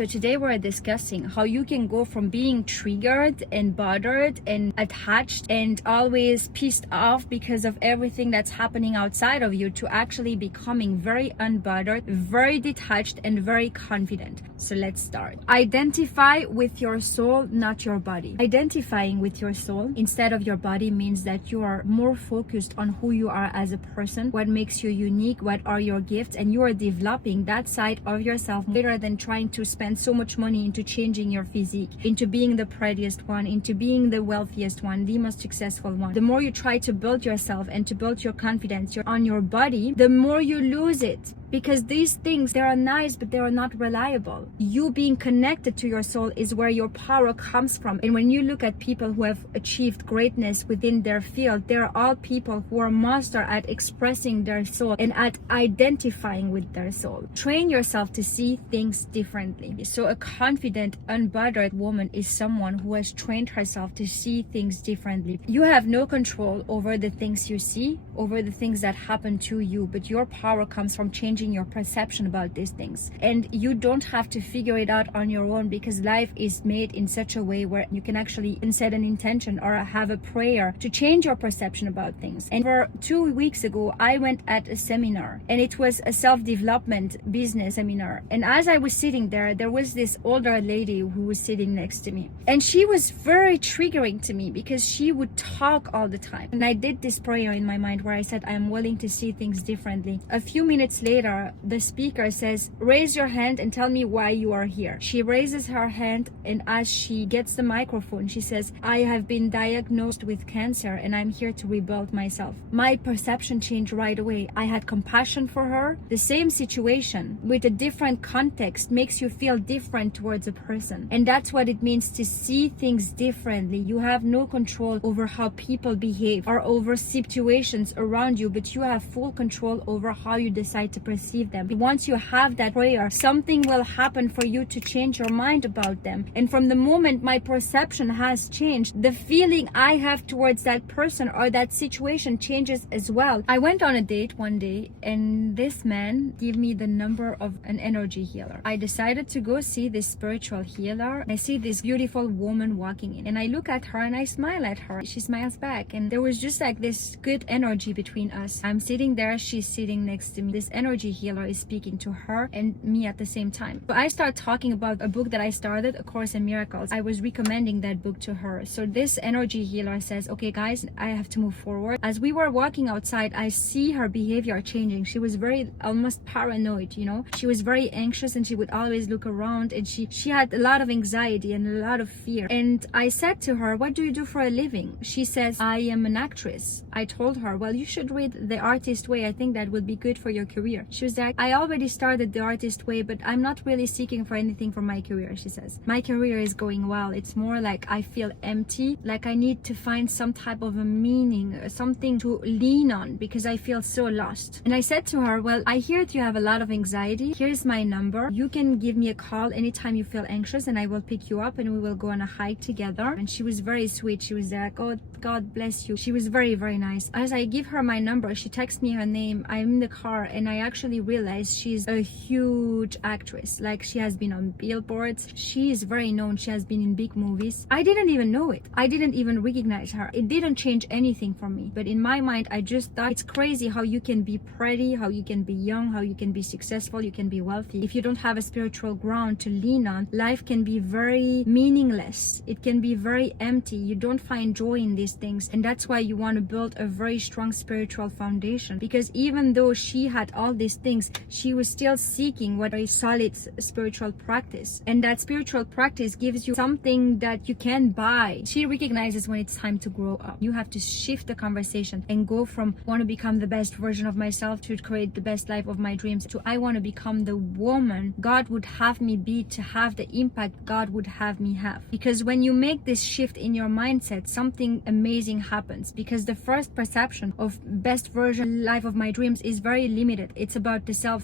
So today we're discussing how you can go from being triggered and bothered and attached and always pissed off because of everything that's happening outside of you to actually becoming very unbothered, very detached, and very confident. So let's start. Identify with your soul, not your body. Identifying with your soul instead of your body means that you are more focused on who you are as a person, what makes you unique, what are your gifts, and you are developing that side of yourself rather than trying to spend so much money into changing your physique, into being the prettiest one, into being the wealthiest one, the most successful one. The more you try to build yourself and to build your confidence on your body, the more you lose it. Because these things, they are nice, but they are not reliable. You being connected to your soul is where your power comes from. And when you look at people who have achieved greatness within their field, they are all people who are master at expressing their soul and at identifying with their soul. Train yourself to see things differently. So a confident, unbothered woman is someone who has trained herself to see things differently. You have no control over the things you see, over the things that happen to you, but your power comes from changing your perception about these things. And you don't have to figure it out on your own, because life is made in such a way where you can actually set an intention or have a prayer to change your perception about things. And for 2 weeks ago, I went at a seminar, and it was a self-development business seminar. And as I was sitting there, there was this older lady who was sitting next to me. And she was very triggering to me because she would talk all the time. And I did this prayer in my mind where I said, I am willing to see things differently. A few minutes later, the speaker says, raise your hand and tell me why you are here. She raises her hand, and as she gets the microphone, she says, I have been diagnosed with cancer and I'm here to rebuild myself. My perception changed right away. I had compassion for her. The same situation with a different context makes you feel different towards a person. And that's what it means to see things differently. You have no control over how people behave or over situations around you, but you have full control over how you decide to perceive them. Once you have that prayer, something will happen for you to change your mind about them. And from the moment my perception has changed, the feeling I have towards that person or that situation changes as well. I went on a date one day, and this man gave me the number of an energy healer. I decided to go see this spiritual healer. I see this beautiful woman walking in, and I look at her and I smile at her. She smiles back, and there was just like this good energy between us. I'm sitting there, she's sitting next to me. This energy healer is speaking to her and me at the same time. So I start talking about a book that I started, A Course in Miracles. I was recommending that book to her. So this energy healer says, okay guys, I have to move forward. As we were walking outside, I see her behavior changing. She was very almost paranoid, you know. She was very anxious and she would always look around, and she had a lot of anxiety and a lot of fear. And I said to her, what do you do for a living? She says, I am an actress. I told her, well, you should read The Artist Way. I think that would be good for your career. She was like, I already started The Artist Way, but I'm not really seeking for anything for my career, she says. My career is going well. It's more like I feel empty, like I need to find some type of a meaning, something to lean on, because I feel so lost. And I said to her, well, I hear that you have a lot of anxiety. Here's my number. You can give me a call anytime you feel anxious, and I will pick you up and we will go on a hike together. And she was very sweet. She was like, oh, God bless you. She was very, very nice. As I give her my number, she texts me her name. I'm in the car, and I actually realized she's a huge actress. Like, she has been on billboards. She is very known. She has been in big movies. I didn't even know it. I didn't even recognize her. It didn't change anything for me. But in my mind, I just thought it's crazy how you can be pretty, how you can be young, how you can be successful, you can be wealthy. If you don't have a spiritual ground to lean on, life can be very meaningless. It can be very empty. You don't find joy in these things. And that's why you want to build a very strong spiritual foundation. Because even though she had all these things, she was still seeking what a solid spiritual practice. And that spiritual practice gives you something that you can buy. She recognizes when it's time to grow up. You have to shift the conversation and go from want to become the best version of myself to create the best life of my dreams to I want to become the woman God would have me be to have the impact God would have me have. Because when you make this shift in your mindset, something amazing happens. Because the first perception of best version life of my dreams is very limited. It's about the self.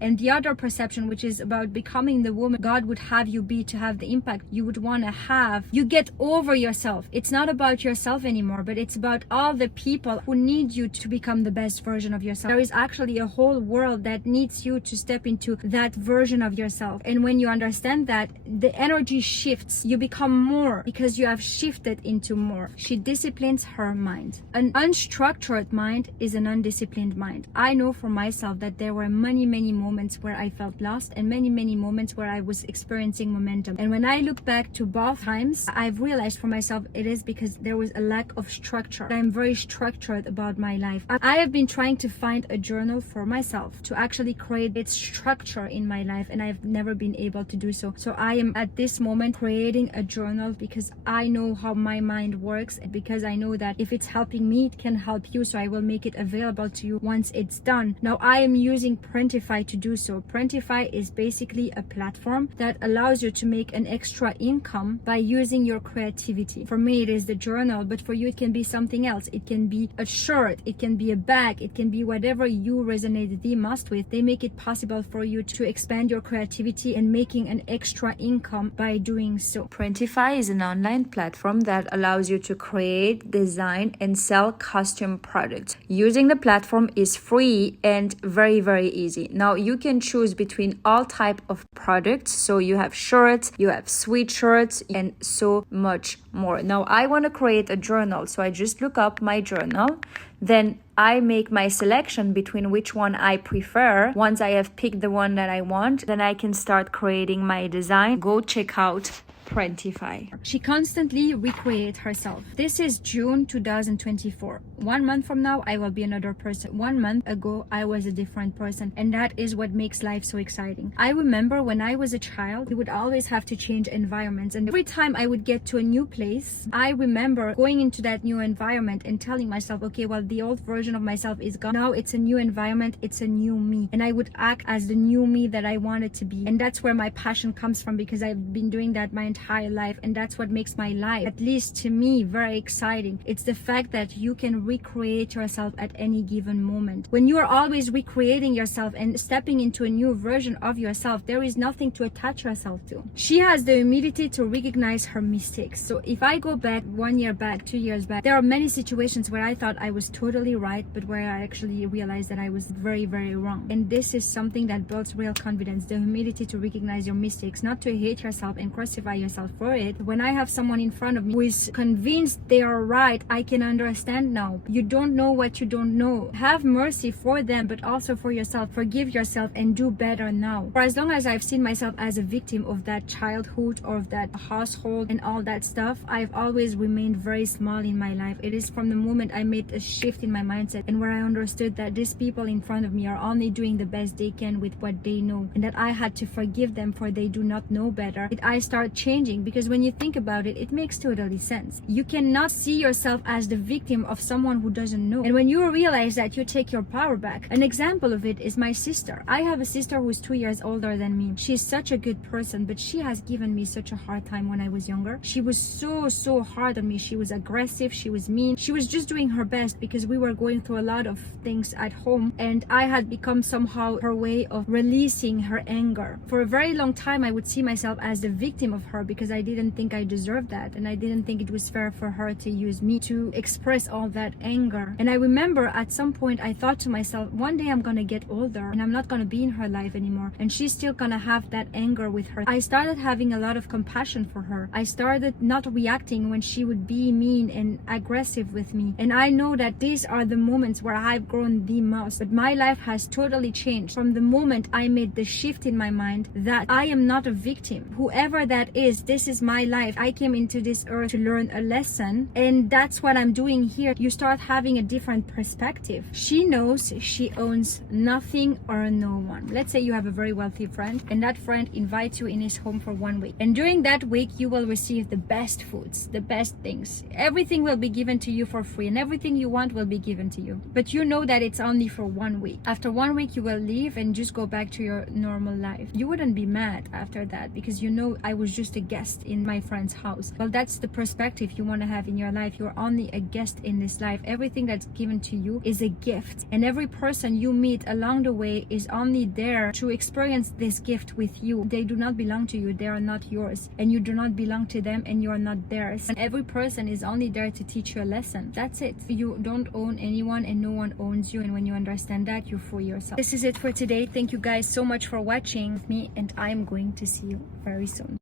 And the other perception, which is about becoming the woman God would have you be to have the impact you would want to have, you get over yourself. It's not about yourself anymore, but it's about all the people who need you to become the best version of yourself. There is actually a whole world that needs you to step into that version of yourself. And when you understand that, the energy shifts. You become more because you have shifted into more. She disciplines her mind. An unstructured mind is an undisciplined mind. I know for myself that there were many moments where I felt lost and many moments where I was experiencing momentum. And when I look back to both times, I've realized for myself it is because there was a lack of structure. I'm very structured about my life. I have been trying to find a journal for myself to actually create its structure in my life, and I've never been able to do so. So I am at this moment creating a journal because I know how my mind works, and because I know that if it's helping me, it can help you. So I will make it available to you once it's done. Now I am using Printify to do so. Printify is basically a platform that allows you to make an extra income by using your creativity. For me, it is the journal, but for you, it can be something else. It can be a shirt, it can be a bag, it can be whatever you resonate the most with. They make it possible for you to expand your creativity and making an extra income by doing so. Printify is an online platform that allows you to create, design, and sell custom products. Using the platform is free and very easy. Now you can choose between all type of products. So you have shirts, you have sweatshirts, and so much more. Now I want to create a journal, so I just look up my journal. Then I make my selection between which one I prefer. Once I have picked the one that I want, then I can start creating my design. Go check out Printify. She constantly recreates herself. This is June 2024. 1 month from now, I will be another person. 1 month ago, I was a different person. And that is what makes life so exciting. I remember when I was a child, we would always have to change environments. And every time I would get to a new place, I remember going into that new environment and telling myself, okay, well, the old version of myself is gone. Now it's a new environment. It's a new me. And I would act as the new me that I wanted to be. And that's where my passion comes from, because I've been doing that my entire life, and that's what makes my life, at least to me, very exciting. It's the fact that you can recreate yourself at any given moment. When you are always recreating yourself and stepping into a new version of yourself, there is nothing to attach yourself to. She has the humility to recognize her mistakes. So if I go back 1 year back, 2 years back, there are many situations where I thought I was totally right, but where I actually realized that I was very wrong. And this is something that builds real confidence, the humility to recognize your mistakes, not to hate yourself and crucify yourself for it. When I have someone in front of me who is convinced they are right, I can understand now. You don't know what you don't know. Have mercy for them, but also for yourself. Forgive yourself and do better now. For as long as I've seen myself as a victim of that childhood or of that household and all that stuff, I've always remained very small in my life. It is from the moment I made a shift in my mindset and where I understood that these people in front of me are only doing the best they can with what they know, and that I had to forgive them for they do not know better. I start changing, because when you think about it, it makes totally sense. You cannot see yourself as the victim of someone who doesn't know. And when you realize that, you take your power back. An example of it is my sister. I have a sister who is 2 years older than me. She's such a good person, but she has given me such a hard time when I was younger. She was so hard on me. She was aggressive. She was mean. She was just doing her best because we were going through a lot of things at home, and I had become somehow her way of releasing her anger. For a very long time, I would see myself as the victim of her because I didn't think I deserved that, and I didn't think it was fair for her to use me to express all that anger. And I remember at some point I thought to myself, one day I'm gonna get older and I'm not gonna be in her life anymore, and she's still gonna have that anger with her. I started having a lot of compassion for her. I started not reacting when she would be mean and aggressive with me. And I know that these are the moments where I've grown the most. But my life has totally changed from the moment I made the shift in my mind that I am not a victim. Whoever that is, this is my life. I came into this earth to learn a lesson, and that's what I'm doing here. You start having a different perspective. She knows she owns nothing or no one. Let's say you have a very wealthy friend, and that friend invites you in his home for 1 week. And during that week, you will receive the best foods, the best things. Everything will be given to you for free, and everything you want will be given to you. But you know that it's only for 1 week. After 1 week, you will leave and just go back to your normal life. You wouldn't be mad after that, because you know I was just a guest in my friend's house. Well, that's the perspective you want to have in your life. You're only a guest in this life. Everything that's given to you is a gift, and every person you meet along the way is only there to experience this gift with you. They do not belong to you. They are not yours, and you do not belong to them, and you are not theirs. And every person is only there to teach you a lesson. That's it. You don't own anyone, and no one owns you. And when you understand that, you free yourself. This is it for today. Thank you guys so much for watching with me, and I'm going to see you very soon.